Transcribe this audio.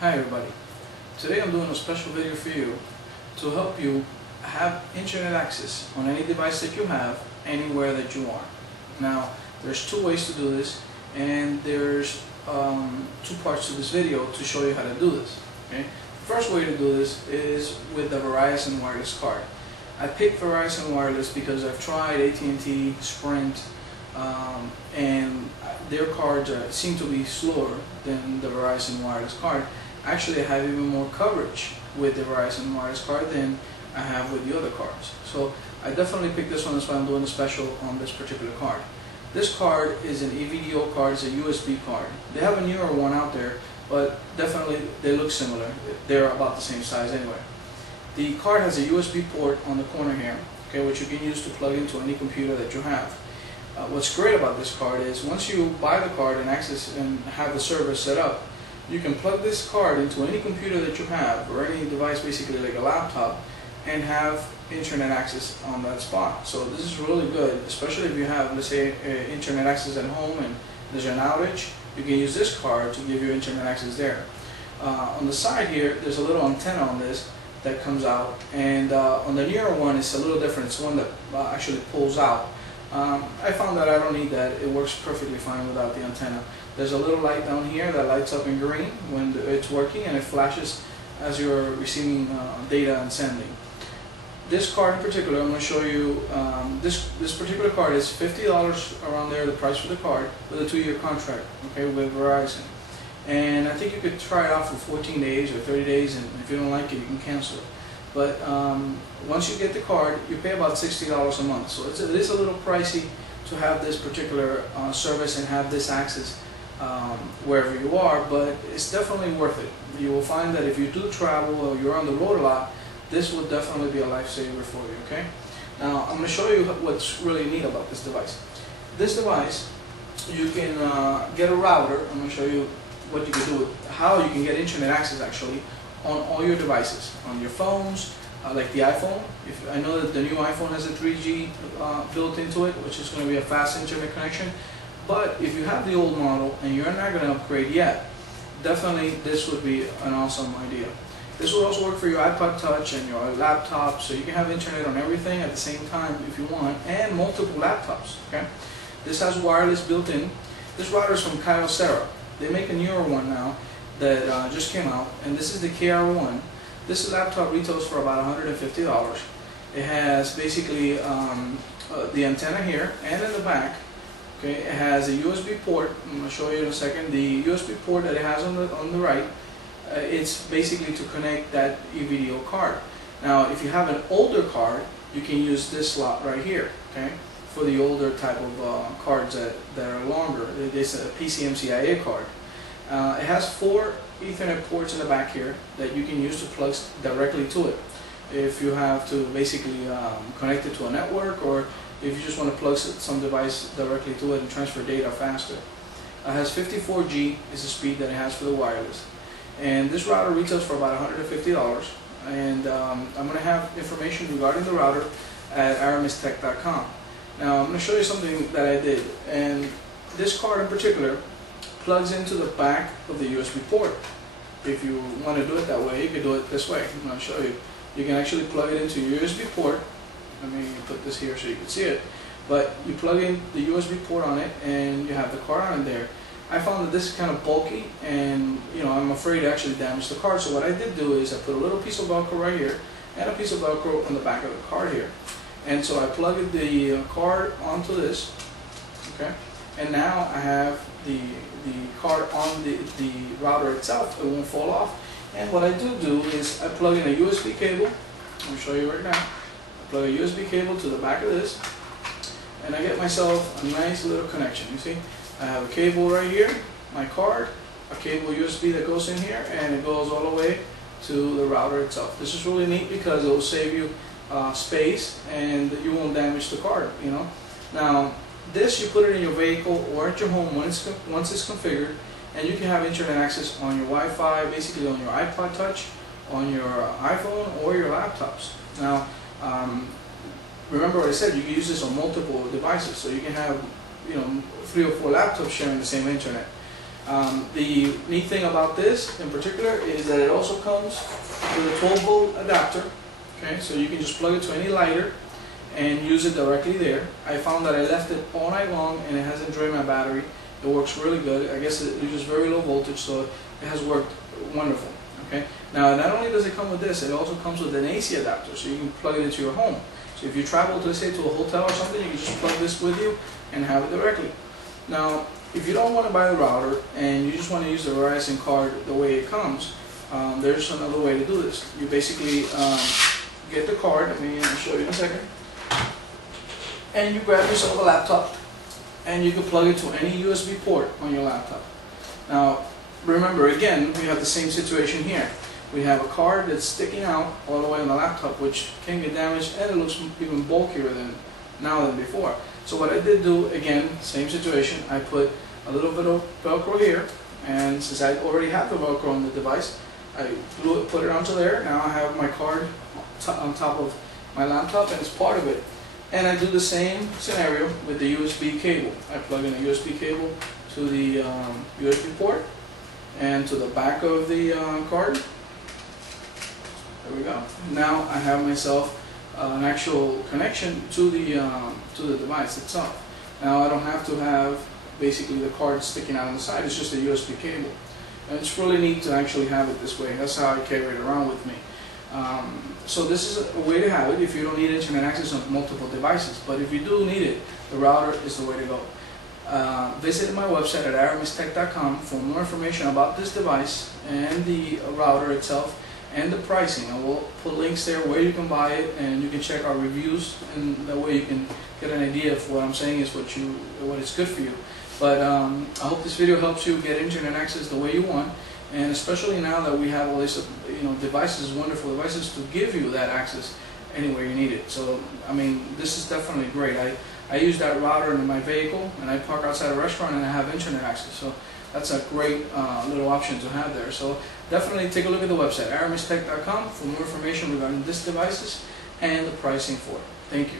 Hi everybody. Today I'm doing a special video for you to help you have internet access on any device that you have anywhere that you are. Now there's two ways to do this, and there's two parts to this video to show you how to do this. Okay? The first way to do this is with the Verizon wireless card. I picked Verizon wireless because I've tried AT&T, Sprint, and their cards seem to be slower than the Verizon wireless card. Actually, I have even more coverage with the Verizon wireless card than I have with the other cards. So I definitely picked this one. That's why I'm doing a special on this particular card. This card is an EVDO card. It's a USB card. They have a newer one out there, but definitely they look similar. They're about the same size anyway. The card has a USB port on the corner here, okay, which you can use to plug into any computer that you have. What's great about this card is once you buy the card and access and have the service set up, you can plug this card into any computer that you have, or any device basically like a laptop, and have internet access on that spot. So this is really good, especially if you have, let's say, internet access at home and there's an outage. You can use this card to give you internet access there. On the side here, there's a little antenna on this that comes out, and on the newer one it's a little different. It's one that actually pulls out. I found that I don't need that. It works perfectly fine without the antenna. There's a little light down here that lights up in green when it's working, and it flashes as you're receiving data and sending. This card in particular, I'm going to show you, this particular card is $50 around there, the price for the card, with a 2-year contract, okay, with Verizon. And I think you could try it out for 14 days or 30 days, and if you don't like it, you can cancel it. But once you get the card, you pay about $60 a month. So it is a little pricey to have this particular service and have this access wherever you are, but it's definitely worth it. You will find that if you do travel or you're on the road a lot, this will definitely be a lifesaver for you. Okay? Now I'm going to show you what's really neat about this device. This device, you can get a router. I'm going to show you what you can do with, how you can get internet access actually on all your devices, on your phones, like the iPhone. I know that the new iPhone has a 3G built into it, which is going to be a fast internet connection. But if you have the old model and you're not going to upgrade yet, definitely this would be an awesome idea. This will also work for your iPod Touch and your laptop, so you can have internet on everything at the same time if you want, and multiple laptops. Okay? This has wireless built in. This router is from Kyocera. They make a newer one now that just came out, and this is the KR1. This laptop retails for about $150. It has basically the antenna here and in the back. Okay, it has a USB port. I'm going to show you in a second. The USB port that it has on the right, it's basically to connect that EVDO card. Now, if you have an older card, you can use this slot right here. Okay, for the older type of cards that are longer. This is a PCMCIA card. It has 4 Ethernet ports in the back here that you can use to plug directly to it. If you have to basically connect it to a network, or if you just want to plug some device directly to it and transfer data faster. It has 54G is the speed that it has for the wireless. And this router retails for about $150. And I'm going to have information regarding the router at aramistech.com. Now I'm going to show you something that I did. And this card in particular plugs into the back of the USB port. If you want to do it that way, you can do it this way. I'm going to show you. You can actually plug it into your USB port. Let me put this here so you can see it. But you plug in the USB port on it, and you have the card on it there. I found that this is kind of bulky, and I'm afraid to actually damage the card. So what I did do is I put a little piece of Velcro right here, and a piece of Velcro on the back of the card here. And so I plugged the card onto this. Okay, and now I have the card on the router itself. It won't fall off. And what I do is I plug in a USB cable. I'm going to show you right now. I plug a USB cable to the back of this, and I get myself a nice little connection. You see, I have a cable right here, my card, a cable USB that goes in here, and it goes all the way to the router itself. This is really neat because it will save you space, and you won't damage the card. Now, this you put it in your vehicle or at your home once it's configured, and you can have internet access on your Wi-Fi, basically on your iPod Touch, on your iPhone, or your laptops. Now, remember what I said, you can use this on multiple devices, so you can have 3 or 4 laptops sharing the same internet. The neat thing about this in particular is that it also comes with a 12-volt adapter. Okay, so you can just plug it to any lighter and use it directly there. I found that I left it all night long and it hasn't drained my battery. It works really good. I guess it uses very low voltage, so it has worked wonderful. Okay. Now, not only does it come with this, it also comes with an AC adapter, so you can plug it into your home. So if you travel, let's say, to a hotel or something, you can just plug this with you and have it directly. Now, if you don't want to buy the router and you just want to use the Verizon card the way it comes, there's another way to do this. You basically get the card. I'll show you in a second. And you grab yourself a laptop and you can plug it to any USB port on your laptop. Now, remember, again, we have the same situation here. We have a card that's sticking out all the way on the laptop, which can get damaged, and it looks even bulkier than before. So what I did do, again, same situation, I put a little bit of Velcro here, and since I already have the Velcro on the device, I put it onto there. Now I have my card on top of my laptop, and it's part of it. And I do the same scenario with the USB cable. I plug in a USB cable to the USB port and to the back of the card. There we go. Now I have myself an actual connection to the device itself. Now I don't have to have basically the card sticking out on the side. It's just a USB cable, and it's really neat to actually have it this way. That's how I carry it around with me. So this is a way to have it if you don't need internet access on multiple devices. But if you do need it, the router is the way to go. Visit my website at aramistech.com for more information about this device and the router itself and the pricing. I will put links there where you can buy it, and you can check our reviews, and that way you can get an idea of what I'm saying is what is good for you. But I hope this video helps you get internet access the way you want, and especially now that we have all these devices, wonderful devices to give you that access anywhere you need it. So this is definitely great. I use that router in my vehicle, and I park outside a restaurant and I have internet access. So that's a great little option to have there. So definitely take a look at the website, aramistech.com, for more information regarding these devices and the pricing for it. Thank you.